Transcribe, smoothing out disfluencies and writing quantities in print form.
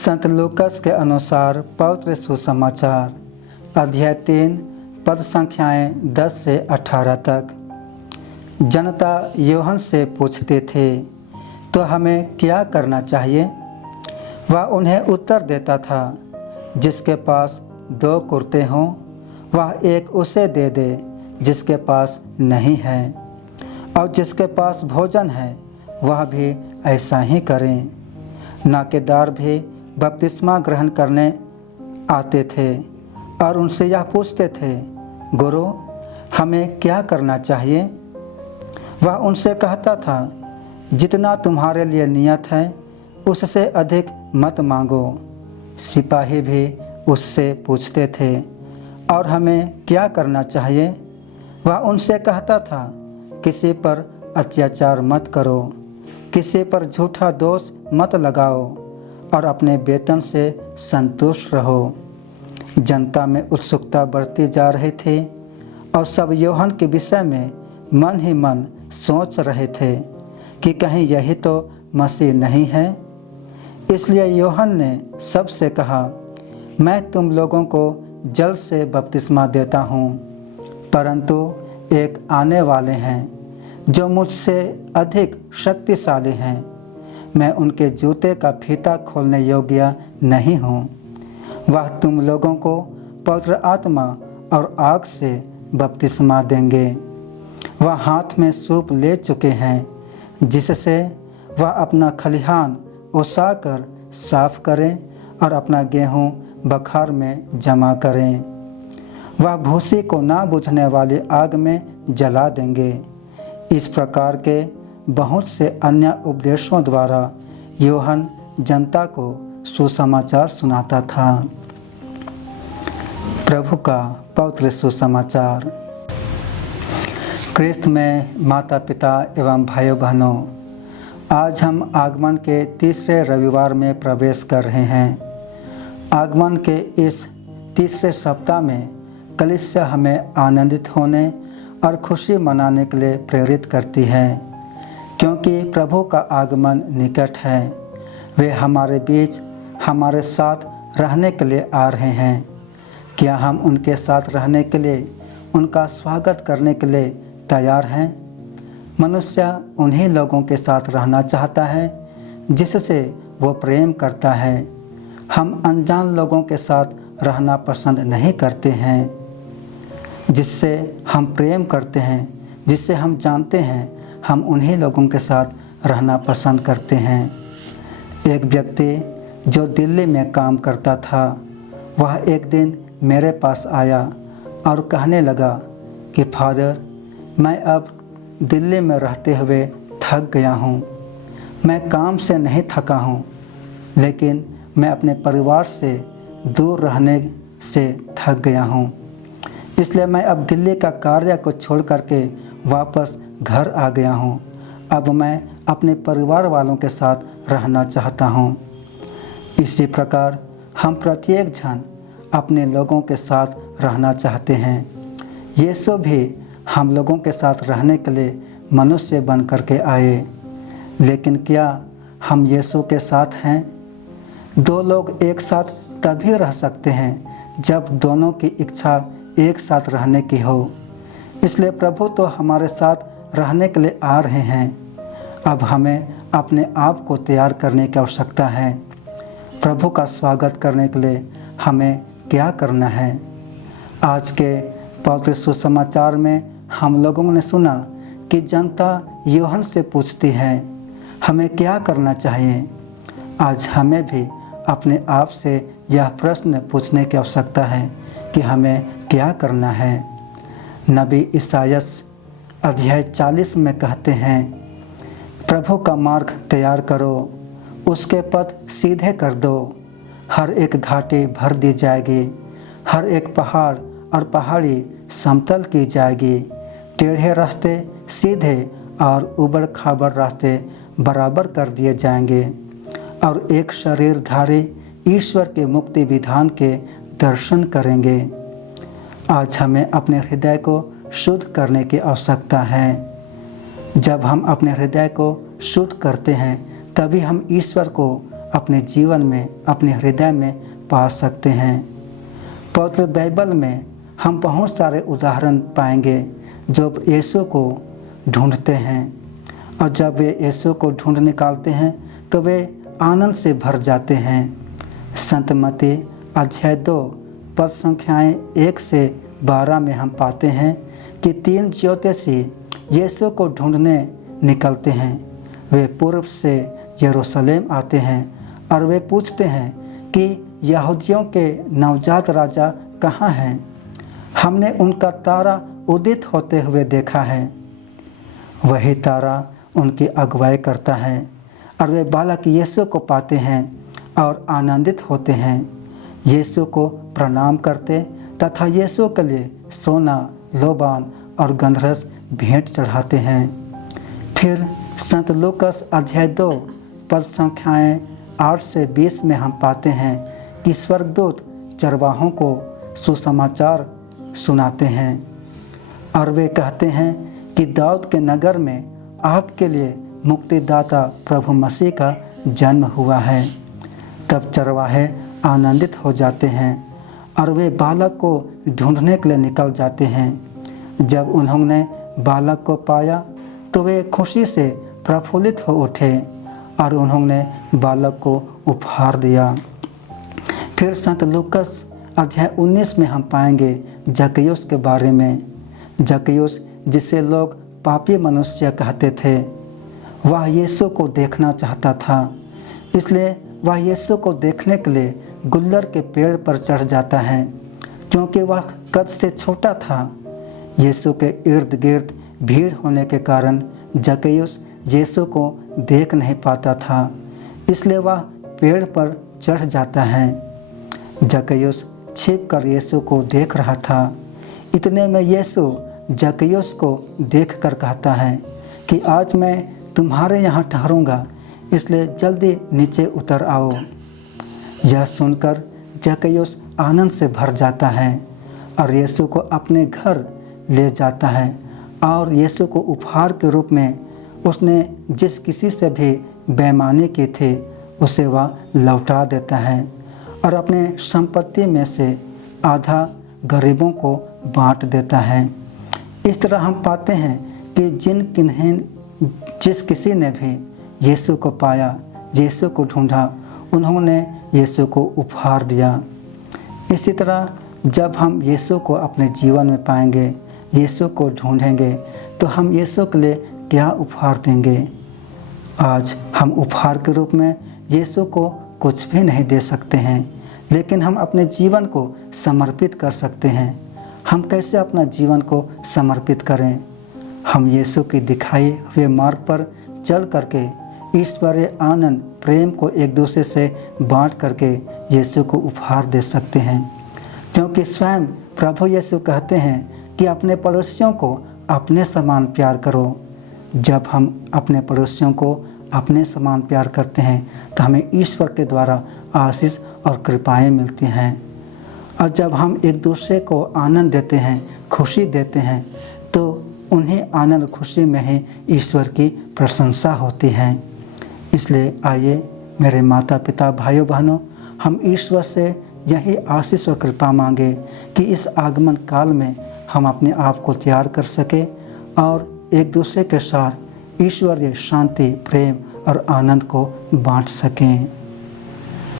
संत लूकस के अनुसार पवित्र सुसमाचार अध्याय 3 पद संख्याएं 10 से 18 तक। जनता यूहन्ना से पूछते थे, तो हमें क्या करना चाहिए? वह उन्हें उत्तर देता था, जिसके पास 2 कुर्ते हों वह एक उसे दे दे जिसके पास नहीं है, और जिसके पास भोजन है वह भी ऐसा ही करें। नाकेदार भी बपतिस्मा ग्रहण करने आते थे और उनसे यह पूछते थे, गुरु हमें क्या करना चाहिए? वह उनसे कहता था, जितना तुम्हारे लिए नियत है उससे अधिक मत मांगो। सिपाही भी उससे पूछते थे, और हमें क्या करना चाहिए? वह उनसे कहता था, किसी पर अत्याचार मत करो, किसी पर झूठा दोष मत लगाओ और अपने वेतन से संतुष्ट रहो। जनता में उत्सुकता बढ़ती जा रही थी और सब यूहन्ना के विषय में मन ही मन सोच रहे थे कि कहीं यही तो मसीह नहीं है। इसलिए यूहन्ना ने सबसे कहा, मैं तुम लोगों को जल से बपतिस्मा देता हूँ, परंतु एक आने वाले हैं जो मुझसे अधिक शक्तिशाली हैं। मैं उनके जूते का फीता खोलने योग्य नहीं हूँ। वह तुम लोगों को पवित्र आत्मा और आग से बपतिस्मा देंगे। वह हाथ में सूप ले चुके हैं, जिससे वह अपना खलिहान ओसाकर साफ करें और अपना गेहूँ बखार में जमा करें। वह भूसी को ना बुझने वाली आग में जला देंगे। इस प्रकार के बहुत से अन्य उपदेशों द्वारा यूहन्ना जनता को सुसमाचार सुनाता था। प्रभु का पवित्र सुसमाचार। क्रिस्त में माता पिता एवं भाइयों बहनों, आज हम आगमन के तीसरे रविवार में प्रवेश कर रहे हैं। आगमन के इस तीसरे सप्ताह में कलीसिया हमें आनंदित होने और खुशी मनाने के लिए प्रेरित करती है, क्योंकि प्रभु का आगमन निकट है। वे हमारे बीच हमारे साथ रहने के लिए आ रहे हैं। क्या हम उनके साथ रहने के लिए, उनका स्वागत करने के लिए तैयार हैं? मनुष्य उन्हीं लोगों के साथ रहना चाहता है जिससे वो प्रेम करता है। हम अनजान लोगों के साथ रहना पसंद नहीं करते हैं। जिससे हम प्रेम करते हैं, जिससे हम जानते हैं, हम उन्हीं लोगों के साथ रहना पसंद करते हैं। एक व्यक्ति जो दिल्ली में काम करता था, वह एक दिन मेरे पास आया और कहने लगा कि फादर, मैं अब दिल्ली में रहते हुए थक गया हूँ। मैं काम से नहीं थका हूँ, लेकिन मैं अपने परिवार से दूर रहने से थक गया हूँ। इसलिए मैं अब दिल्ली का कार्य को छोड़ करके वापस घर आ गया हूँ। अब मैं अपने परिवार वालों के साथ रहना चाहता हूँ। इसी प्रकार हम प्रत्येक जन अपने लोगों के साथ रहना चाहते हैं। यीशु भी हम लोगों के साथ रहने के लिए मनुष्य बन करके आए, लेकिन क्या हम यीशु के साथ हैं? 2 लोग एक साथ तभी रह सकते हैं जब दोनों की इच्छा एक साथ रहने की हो। इसलिए प्रभु तो हमारे साथ रहने के लिए आ रहे हैं। अब हमें अपने आप को तैयार करने की आवश्यकता है। प्रभु का स्वागत करने के लिए हमें क्या करना है? आज के पवित्र सुसमाचार में हम लोगों ने सुना कि जनता यूहन्ना से पूछती है, हमें क्या करना चाहिए? आज हमें भी अपने आप से यह प्रश्न पूछने की आवश्यकता है कि हमें क्या करना है। नबी ईसायास अध्याय 40 में कहते हैं, प्रभु का मार्ग तैयार करो, उसके पथ सीधे कर दो। हर एक घाटी भर दी जाएगी, हर एक पहाड़ और पहाड़ी समतल की जाएगी। टेढ़े रास्ते सीधे और उबड़ खाबड़ रास्ते बराबर कर दिए जाएंगे, और एक शरीरधारी ईश्वर के मुक्ति विधान के दर्शन करेंगे। आज हमें अपने हृदय को शुद्ध करने की आवश्यकता है। जब हम अपने हृदय को शुद्ध करते हैं, तभी हम ईश्वर को अपने जीवन में, अपने हृदय में पा सकते हैं। पवित्र बाइबल में हम बहुत सारे उदाहरण पाएंगे जो यीशु को ढूंढते हैं, और जब वे यीशु को ढूंढ निकालते हैं तो वे आनंद से भर जाते हैं। संत मत्ती अध्याय 2 पद संख्याएँ 1 से 12 में हम पाते हैं कि 3 ज्योतिषी यीशु को ढूंढने निकलते हैं। वे पूर्व से यरूशलेम आते हैं और वे पूछते हैं कि यहूदियों के नवजात राजा कहाँ हैं? हमने उनका तारा उदित होते हुए देखा है। वही तारा उनकी अगुवाई करता है और वे बालक यीशु को पाते हैं और आनंदित होते हैं। यीशु को प्रणाम करते तथा यीशु के लिए सोना, लोबान और गंधरस भेंट चढ़ाते हैं। फिर संत लूकास अध्याय 2 पद संख्याएँ 8 से 20 में हम पाते हैं कि स्वर्गदूत चरवाहों को सुसमाचार सुनाते हैं और वे कहते हैं कि दाऊद के नगर में आपके लिए मुक्तिदाता प्रभु मसीह का जन्म हुआ है। तब चरवाहे आनंदित हो जाते हैं और वे बालक को ढूंढने के लिए निकल जाते हैं। जब उन्होंने बालक को पाया तो वे खुशी से प्रफुल्लित हो उठे और उन्होंने बालक को उपहार दिया। फिर संत लूकास अध्याय 19 में हम पाएंगे जक्कैयुस के बारे में। जक्कैयुस, जिसे लोग पापी मनुष्य कहते थे, वह यीशु को देखना चाहता था। इसलिए वह यीशु को देखने के लिए गुल्लर के पेड़ पर चढ़ जाता है, क्योंकि वह कद से छोटा था। यीशु के इर्द गिर्द भीड़ होने के कारण जक्कैयुस यीशु को देख नहीं पाता था, इसलिए वह पेड़ पर चढ़ जाता है। जक्कैयुस छिपकर यीशु को देख रहा था। इतने में यीशु जक्कैयुस को देखकर कहता है कि आज मैं तुम्हारे यहाँ ठहरूंगा, इसलिए जल्दी नीचे उतर आओ। यह सुनकर जक्कैयुस आनंद से भर जाता है और यीशु को अपने घर ले जाता है और यीशु को उपहार के रूप में उसने जिस किसी से भी बेईमानी की थी उसे वह लौटा देता है और अपने संपत्ति में से आधा गरीबों को बांट देता है। इस तरह हम पाते हैं कि जिस किसी ने भी यीशु को पाया, यीशु को ढूंढा, उन्होंने यीशु को उपहार दिया। इसी तरह जब हम यीशु को अपने जीवन में पाएंगे, यीशु को ढूंढेंगे, तो हम यीशु के लिए क्या उपहार देंगे? आज हम उपहार के रूप में यीशु को कुछ भी नहीं दे सकते हैं, लेकिन हम अपने जीवन को समर्पित कर सकते हैं। हम कैसे अपना जीवन को समर्पित करें? हम यीशु की दिखाए हुए मार्ग पर चल करके ईश्वरीय आनंद, प्रेम को एक दूसरे से बांट करके यीशु को उपहार दे सकते हैं, क्योंकि स्वयं प्रभु यीशु कहते हैं कि अपने पड़ोसियों को अपने समान प्यार करो। जब हम अपने पड़ोसियों को अपने समान प्यार करते हैं तो हमें ईश्वर के द्वारा आशीष और कृपाएं मिलती हैं। और जब हम एक दूसरे को आनंद देते हैं, खुशी देते हैं, तो उन्हें आनंद खुशी में ही ईश्वर की प्रशंसा होती है। इसलिए आइए मेरे माता पिता, भाइयों बहनों, हम ईश्वर से यही आशीष और कृपा मांगे कि इस आगमन काल में हम अपने आप को तैयार कर सके और एक दूसरे के साथ ईश्वरीय शांति, प्रेम और आनंद को बांट सकें।